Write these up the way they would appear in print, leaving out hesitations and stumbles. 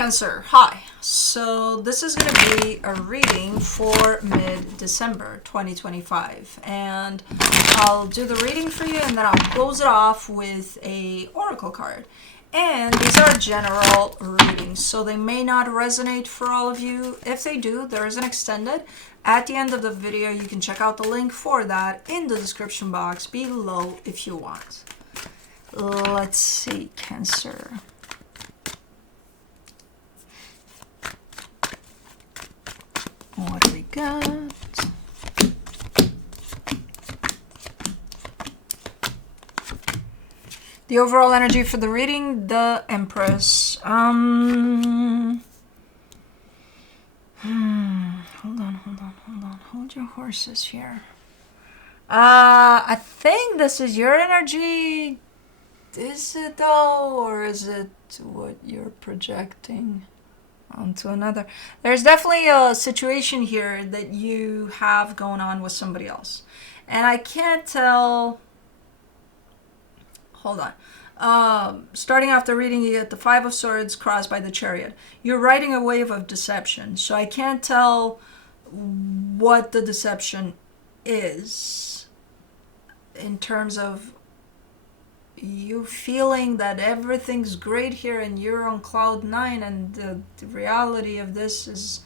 Cancer, hi. So this is going to be a reading for mid-December 2025. And I'll do the reading for you and then I'll close it off with a oracle card. And these are general readings, so they may not resonate for all of you. If they do, there is an extended. At the end of the video, you can check out the link for that in the description box below if you want. Let's see, Cancer. What do we got? The overall energy for the reading, the Empress. Hold on. Hold your horses here. I think this is your energy. Is it though, or is it what you're projecting onto another? There's definitely a situation here that you have going on with somebody else, and I can't tell. Hold on. Starting off the reading, you get the Five of Swords crossed by the Chariot. You're riding a wave of deception, so I can't tell what the deception is in terms of you feeling that everything's great here and you're on cloud nine, and the reality of this is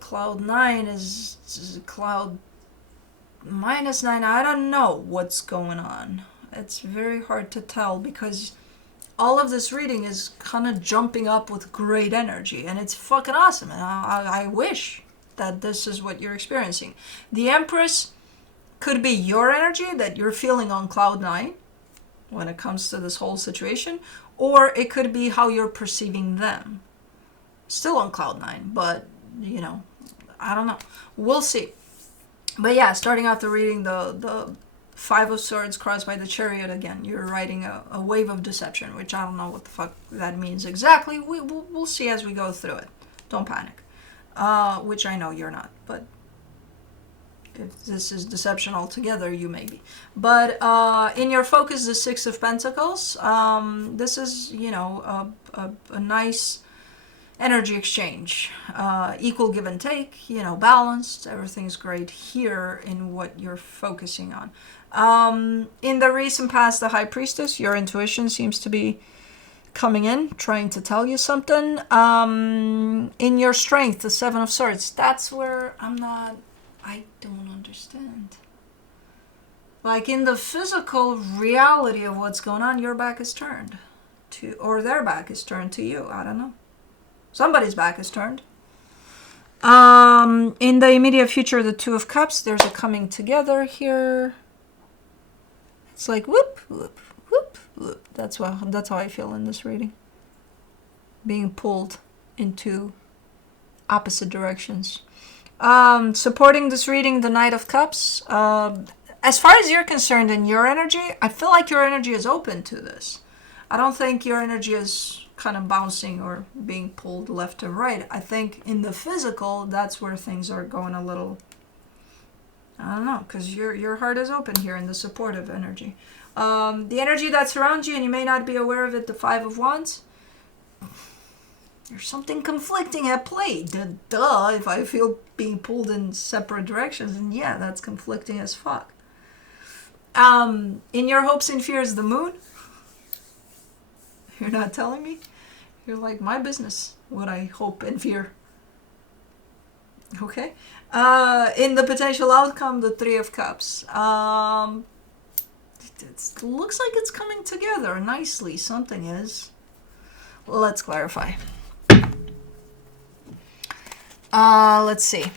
cloud nine is cloud -9. I don't know what's going on. It's very hard to tell because all of this reading is kind of jumping up with great energy, and it's fucking awesome, and I wish that this is what you're experiencing. The Empress could be your energy that you're feeling on cloud nine when it comes to this whole situation, or it could be how you're perceiving them. Still on cloud nine, but you know, I don't know. We'll see. But yeah, starting off the reading, the Five of Swords crossed by the Chariot again. You're riding a wave of deception, which I don't know what the fuck that means exactly. We'll see as we go through it. Don't panic. Which I know you're not, but if this is deception altogether, you may be. But in your focus, the Six of Pentacles, this is, you know, a nice energy exchange. Equal give and take, you know, balanced. Everything's great here in what you're focusing on. In the recent past, the High Priestess, your intuition seems to be coming in, trying to tell you something. In your strength, the Seven of Swords, that's where I don't understand. Like in the physical reality of what's going on, your back is turned to, or their back is turned to you. I don't know. Somebody's back is turned. In the immediate future, the Two of Cups, there's a coming together here. It's like whoop, whoop, whoop, whoop. That's how I feel in this reading. Being pulled into opposite directions. Supporting this reading, the Knight of Cups. As far as you're concerned in your energy, I feel like your energy is open to this. I don't think your energy is kind of bouncing or being pulled left and right. I think in the physical, that's where things are going a little, I don't know, because your heart is open here in the supportive energy. The energy that surrounds you, and you may not be aware of it, the Five of Wands. There's something conflicting at play. Duh, if I feel being pulled in separate directions, and yeah, that's conflicting as fuck. In your hopes and fears, the Moon. You're not telling me? You're like, my business, what I hope and fear. Okay. In the potential outcome, the Three of Cups. It looks like it's coming together nicely. Something is. Let's clarify. Let's see.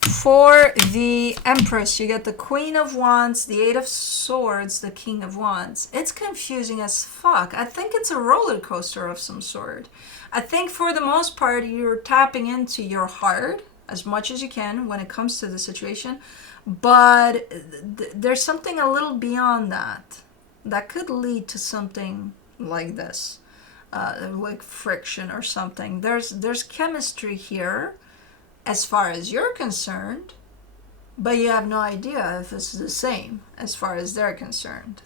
For the Empress, you get the Queen of Wands, the Eight of Swords, the King of Wands. It's confusing as fuck. I think it's a roller coaster of some sort. I think for the most part, you're tapping into your heart as much as you can when it comes to the situation. But there's something a little beyond that that could lead to something like this. Like friction or something. There's chemistry here as far as you're concerned, but you have no idea if it's the same as far as they're concerned.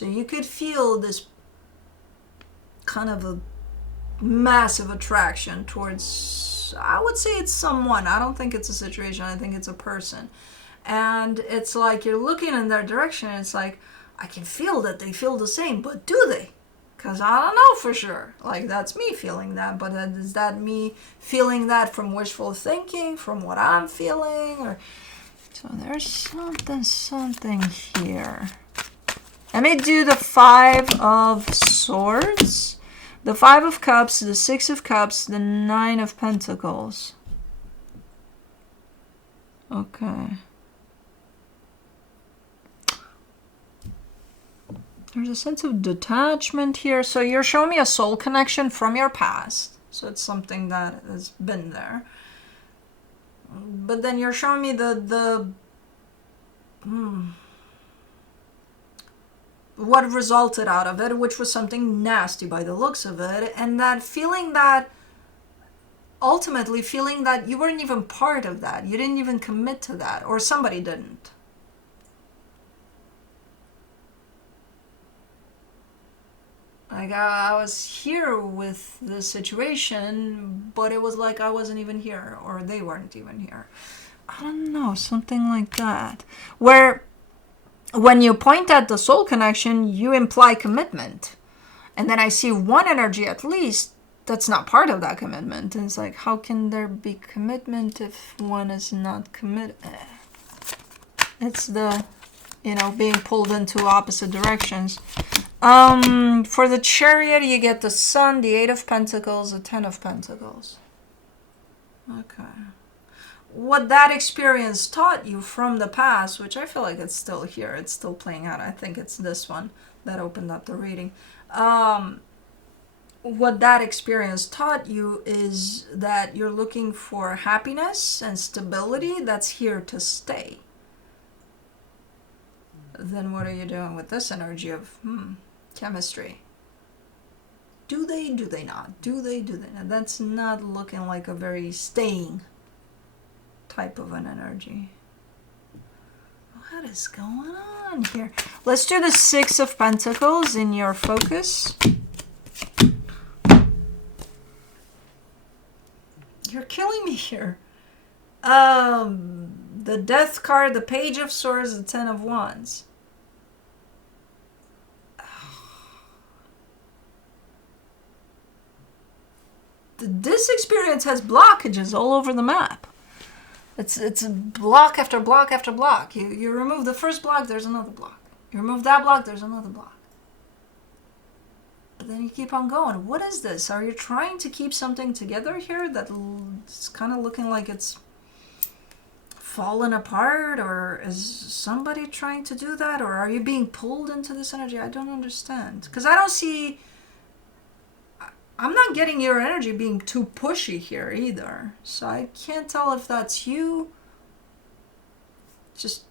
So you could feel this kind of a massive attraction towards, I would say it's someone. I don't think it's a situation. I think it's a person. And it's like you're looking in their direction, and it's like, I can feel that they feel the same, but do they? Because I don't know for sure. Like, that's me feeling that, but is that me feeling that from wishful thinking, from what I'm feeling? Or so there's something here. Let me do the 5 of Swords, the 5 of Cups, the 6 of Cups, the 9 of Pentacles. Okay. There's a sense of detachment here. So you're showing me a soul connection from your past. So it's something that has been there. But then you're showing me what resulted out of it, which was something nasty by the looks of it. And that feeling that, ultimately feeling that you weren't even part of that. You didn't even commit to that. Or somebody didn't. Like, I was here with the situation, but it was like I wasn't even here, or they weren't even here. I don't know, something like that. Where, when you point at the soul connection, you imply commitment. And then I see one energy at least that's not part of that commitment. And it's like, how can there be commitment if one is not committed? It's the, being pulled into opposite directions. For the Chariot, you get the Sun, the 8 of Pentacles, the 10 of Pentacles. Okay. What that experience taught you from the past, which I feel like it's still here, it's still playing out. I think it's this one that opened up the reading. What that experience taught you is that you're looking for happiness and stability that's here to stay. Then what are you doing with this energy of chemistry? Do they not? Do they not? That's not looking like a very staying type of an energy. What is going on here? Let's do the 6 of Pentacles in your focus. You're killing me here. The Death card, the Page of Swords, the 10 of Wands. This experience has blockages all over the map. It's block after block after block. You remove the first block, there's another block. You remove that block, there's another block. But then you keep on going. What is this? Are you trying to keep something together here that's kind of looking like it's fallen apart? Or is somebody trying to do that? Or are you being pulled into this energy? I don't understand. Because I don't see... I'm not getting your energy being too pushy here either. So I can't tell if that's you just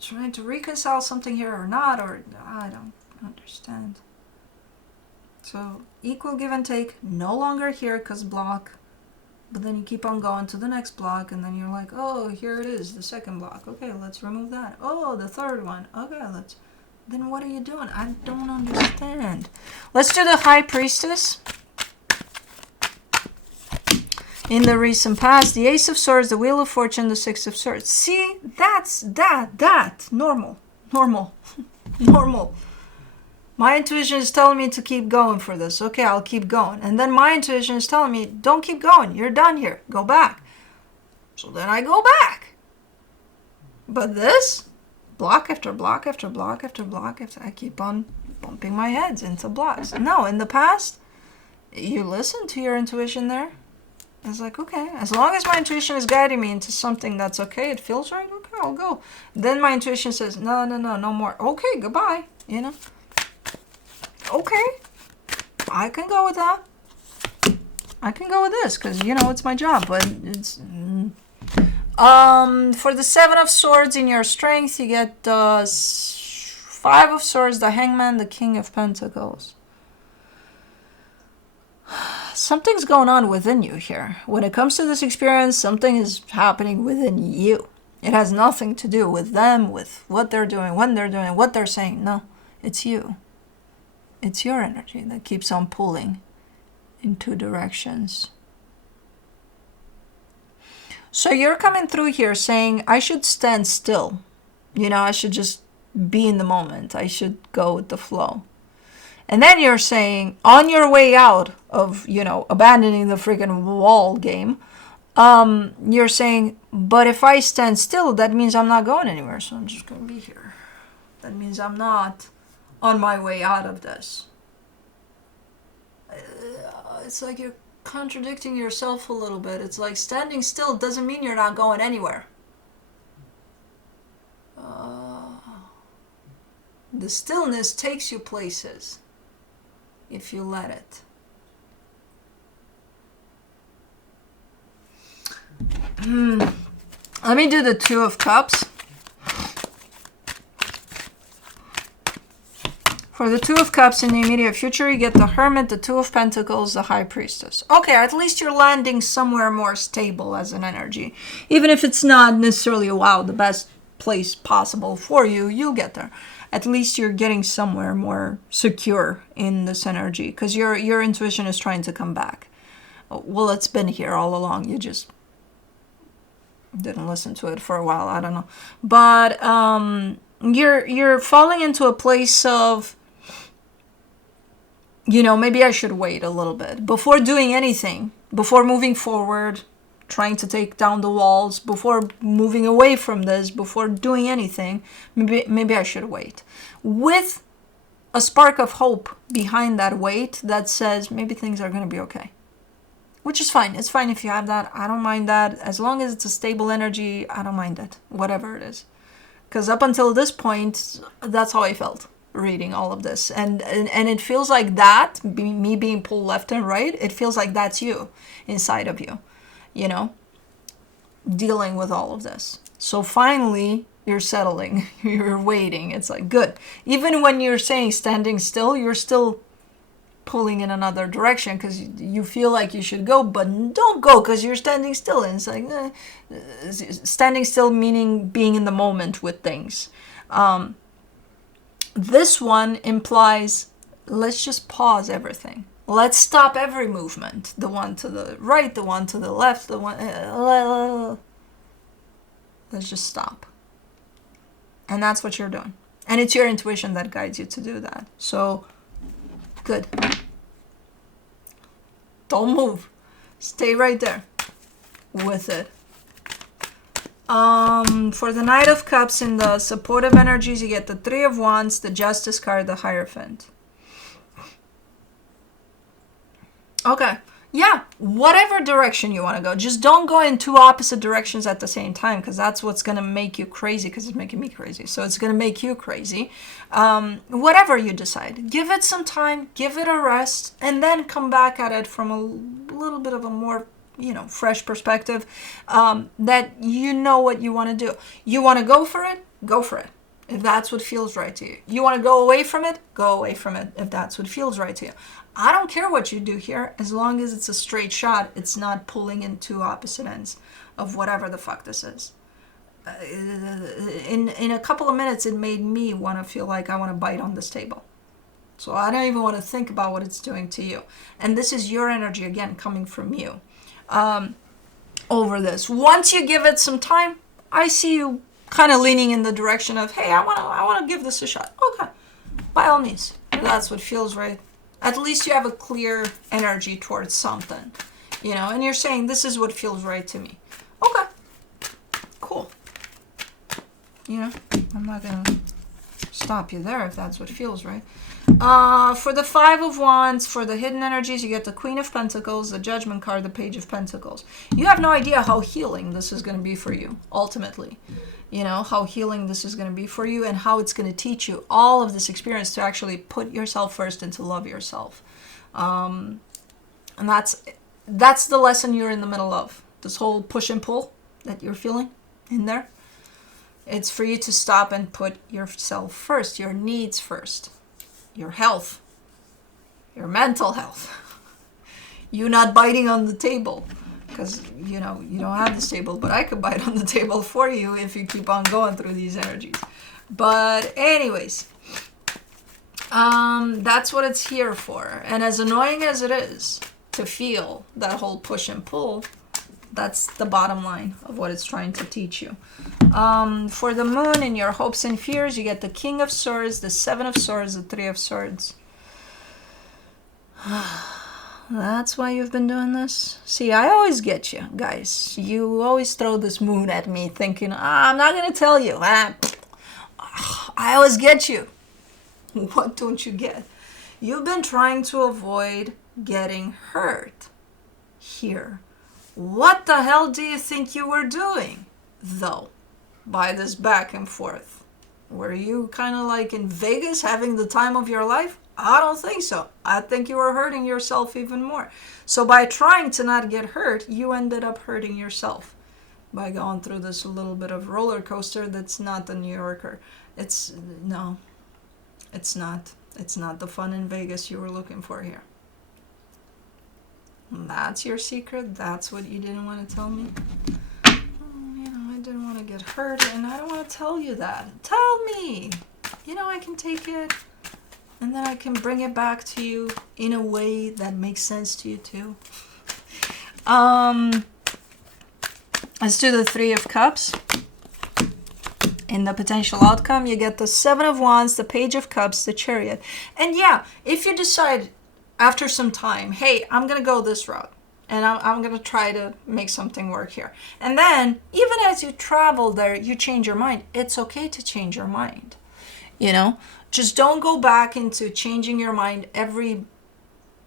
trying to reconcile something here or not, or I don't understand. So equal give and take, no longer here because block. But then you keep on going to the next block, and then you're like, oh, here it is, the second block. Okay, let's remove that. Oh, the third one. Okay, let's... Then what are you doing? I don't understand. Let's do the High Priestess. In the recent past, the Ace of Swords, the Wheel of Fortune, the 6 of Swords. See, that's normal. Normal. My intuition is telling me to keep going for this. Okay, I'll keep going. And then my intuition is telling me, don't keep going. You're done here. Go back. So then I go back. But this... block after block after block after block after I keep on bumping my heads into blocks. No, in the past, you listen to your intuition there. It's like, okay, as long as my intuition is guiding me into something that's okay, it feels right, okay, I'll go. Then my intuition says, no more. Okay, goodbye, Okay, I can go with that. I can go with this because, it's my job, but it's... For the 7 of Swords in your strength, you get the 5 of Swords, the Hangman, the King of Pentacles. Something's going on within you here. When it comes to this experience, something is happening within you. It has nothing to do with them, with what they're doing, when they're doing, what they're saying. No. It's you. It's your energy that keeps on pulling in two directions. So you're coming through here saying, I should stand still. I should just be in the moment. I should go with the flow. And then you're saying, on your way out of, abandoning the freaking wall game, you're saying, but if I stand still, that means I'm not going anywhere. So I'm just going to be here. That means I'm not on my way out of this. It's like you're contradicting yourself a little bit. It's like standing still doesn't mean you're not going anywhere. The stillness takes you places if you let it. Let me do the Two of Cups. For the Two of Cups in the immediate future, you get the Hermit, the Two of Pentacles, the High Priestess. Okay, at least you're landing somewhere more stable as an energy. Even if it's not necessarily, wow, the best place possible for you, you'll get there. At least you're getting somewhere more secure in this energy because your intuition is trying to come back. Well, it's been here all along. You just didn't listen to it for a while. I don't know. But you're falling into a place of, maybe I should wait a little bit before doing anything, before moving forward, trying to take down the walls, before moving away from this, before doing anything. Maybe I should wait. With a spark of hope behind that wait that says maybe things are going to be okay. Which is fine. It's fine if you have that. I don't mind that. As long as it's a stable energy, I don't mind it. Whatever it is. Because up until this point, that's how I felt reading all of this. And it feels like that, me being pulled left and right, it feels like that's you, inside of you, dealing with all of this. So finally, you're settling, you're waiting. It's like, good. Even when you're saying standing still, you're still pulling in another direction because you feel like you should go, but don't go because you're standing still. And it's like, standing still meaning being in the moment with things. This one implies, let's just pause everything. Let's stop every movement. The one to the right, the one to the left, the one... let's just stop. And that's what you're doing. And it's your intuition that guides you to do that. So, good. Don't move. Stay right there with it. For the Knight of Cups in the supportive energies, you get the Three of Wands, the Justice card, the Hierophant. Okay. Yeah, whatever direction you want to go. Just don't go in two opposite directions at the same time because that's what's going to make you crazy because it's making me crazy. So it's going to make you crazy. Whatever you decide. Give it some time, give it a rest, and then come back at it from a little bit of a more, fresh perspective that you know what you want to do. You want to go for it? Go for it. If that's what feels right to you. You want to go away from it? Go away from it if that's what feels right to you. I don't care what you do here, as long as it's a straight shot, it's not pulling in two opposite ends of whatever the fuck this is. In a couple of minutes, it made me want to feel like I want to bite on this table. So I don't even want to think about what it's doing to you. And this is your energy, again, coming from you over this. Once you give it some time, I see you kind of leaning in the direction of, hey, I want to give this a shot. Okay, by all means, if that's what feels right. At least you have a clear energy towards something, and you're saying, this is what feels right to me. Okay, cool. I'm not going to stop you there if that's what feels right. For the Five of Wands, for the hidden energies, you get the Queen of Pentacles, the Judgment card, the Page of Pentacles. You have no idea how healing this is going to be for you, ultimately. How healing this is going to be for you and how it's going to teach you all of this experience to actually put yourself first and to love yourself. And that's the lesson you're in the middle of. This whole push and pull that you're feeling in there. It's for you to stop and put yourself first, your needs first, your health, your mental health. You not biting on the table. Because, you don't have this table, but I could bite on the table for you if you keep on going through these energies. But anyways, That's what it's here for. And as annoying as it is to feel that whole push and pull, that's the bottom line of what it's trying to teach you. For the moon in your hopes and fears, you get the King of Swords, the Seven of Swords, the Three of Swords. That's why you've been doing this? See, I always get you, guys. You always throw this moon at me thinking, I'm not going to tell you. I always get you. What don't you get? You've been trying to avoid getting hurt here. What the hell do you think you were doing, though, by this back and forth? Were you kind of like in Vegas having the time of your life? I don't think so. I think you were hurting yourself even more. So by trying to not get hurt, you ended up hurting yourself by going through this little bit of roller coaster that's not the New Yorker. It's not. It's not the fun in Vegas you were looking for here. That's your secret? That's what you didn't want to tell me? I didn't want to get hurt, and I don't want to tell you that. Tell me! I can take it, and then I can bring it back to you in a way that makes sense to you, too. Let's do the Three of Cups. In the potential outcome, you get the Seven of Wands, the Page of Cups, the Chariot. And yeah, if you decide after some time, hey, I'm going to go this route, and I'm going to try to make something work here. And then, even as you travel there, you change your mind. It's okay to change your mind. Just don't go back into changing your mind every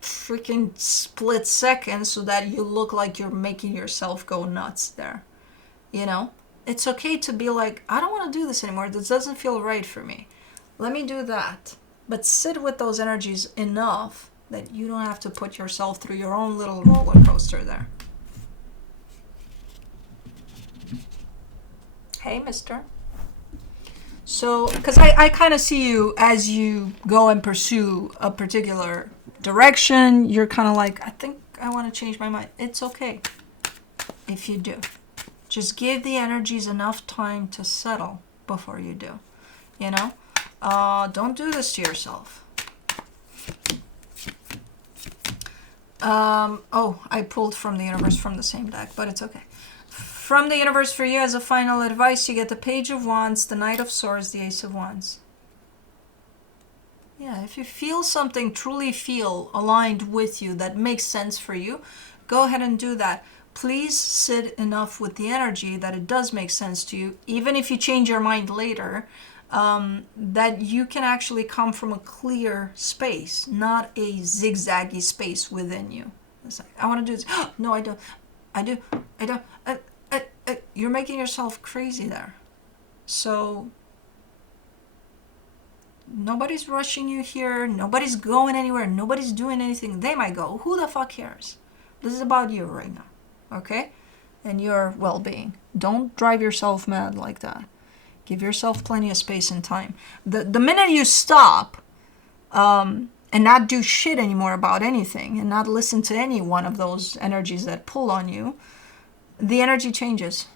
freaking split second so that you look like you're making yourself go nuts there. It's okay to be like, I don't want to do this anymore. This doesn't feel right for me. Let me do that. But sit with those energies enough that you don't have to put yourself through your own little roller coaster there. Hey, mister. So, because I kind of see you as you go and pursue a particular direction, you're kind of like, I think I want to change my mind. It's okay if you do. Just give the energies enough time to settle before you do. Don't do this to yourself. I pulled from the universe from the same deck, but it's okay. From the universe for you as a final advice, you get the Page of Wands, the Knight of Swords, the Ace of Wands. Yeah, if you feel something, truly feel aligned with you that makes sense for you, go ahead and do that. Please sit enough with the energy that it does make sense to you, even if you change your mind later, that you can actually come from a clear space, not a zigzaggy space within you. It's like, I want to do this. No, I don't. I do. I don't. You're making yourself crazy there. So nobody's rushing you here. Nobody's going anywhere. Nobody's doing anything. They might go. Who the fuck cares? This is about you right now. Okay? And your well-being. Don't drive yourself mad like that. Give yourself plenty of space and time. The minute you stop and not do shit anymore about anything and not listen to any one of those energies that pull on you, the energy changes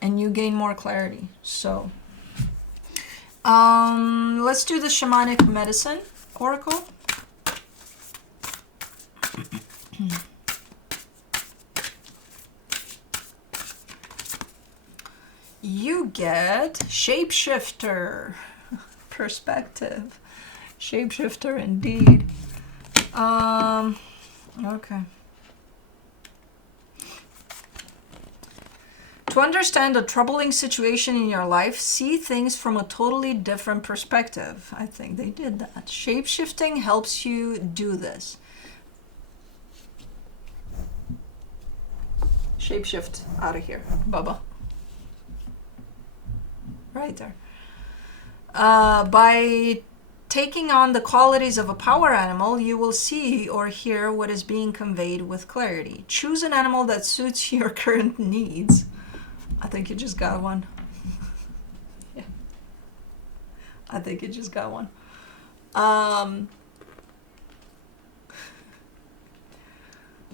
and you gain more clarity. So let's do the shamanic medicine oracle. You get shapeshifter perspective. Shapeshifter indeed. Okay. To understand a troubling situation in your life, see things from a totally different perspective. I think they did that. Shapeshifting helps you do this. Shapeshift out of here, Bubba. Right there. By taking on the qualities of a power animal, you will see or hear what is being conveyed with clarity. Choose an animal that suits your current needs. I think you just got one. Yeah. I think you just got one.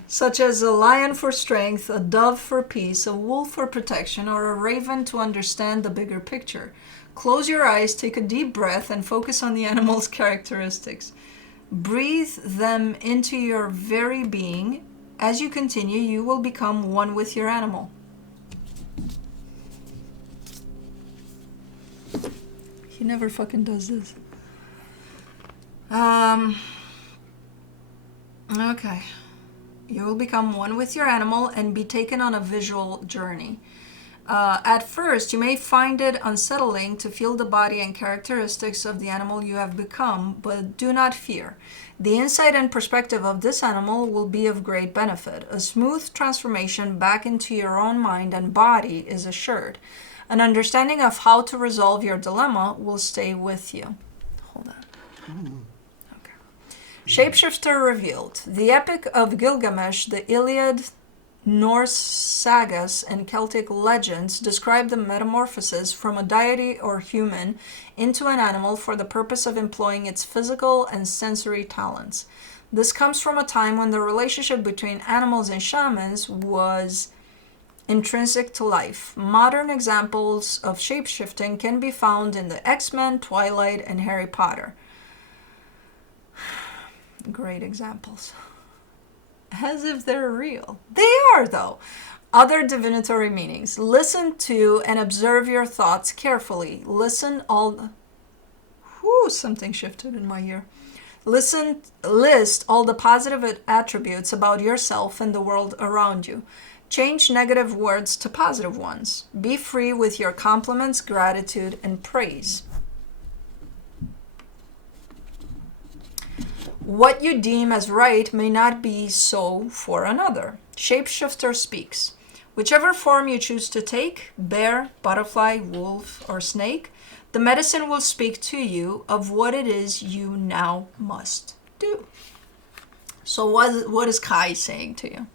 Such as a lion for strength, a dove for peace, a wolf for protection, or a raven to understand the bigger picture. Close your eyes, take a deep breath, and focus on the animal's characteristics. Breathe them into your very being. As you continue, you will become one with your animal. He never fucking does this. Okay. You will become one with your animal and be taken on a visual journey. At first, you may find it unsettling to feel the body and characteristics of the animal you have become, but do not fear. The insight and perspective of this animal will be of great benefit. A smooth transformation back into your own mind and body is assured. An understanding of how to resolve your dilemma will stay with you. Hold on. Okay. Shapeshifter revealed. The Epic of Gilgamesh, the Iliad, Norse sagas, and Celtic legends describe the metamorphosis from a deity or human into an animal for the purpose of employing its physical and sensory talents. This comes from a time when the relationship between animals and shamans was intrinsic to life. Modern examples of shapeshifting can be found in the X-Men, Twilight, and Harry Potter. Great examples. As if they're real. They are, though. Other divinatory meanings. Listen to and observe your thoughts carefully. List all the positive attributes about yourself and the world around you. Change negative words to positive ones. Be free with your compliments, gratitude, and praise. What you deem as right may not be so for another. Shapeshifter speaks. Whichever form you choose to take, bear, butterfly, wolf, or snake, the medicine will speak to you of what it is you now must do. So what is Kai saying to you?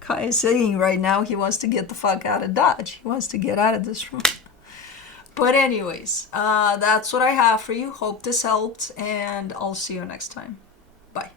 Kai is saying right now he wants to get the fuck out of Dodge. He wants to get out of this room. But anyways, that's what I have for you. Hope this helped, and I'll see you next time. Bye.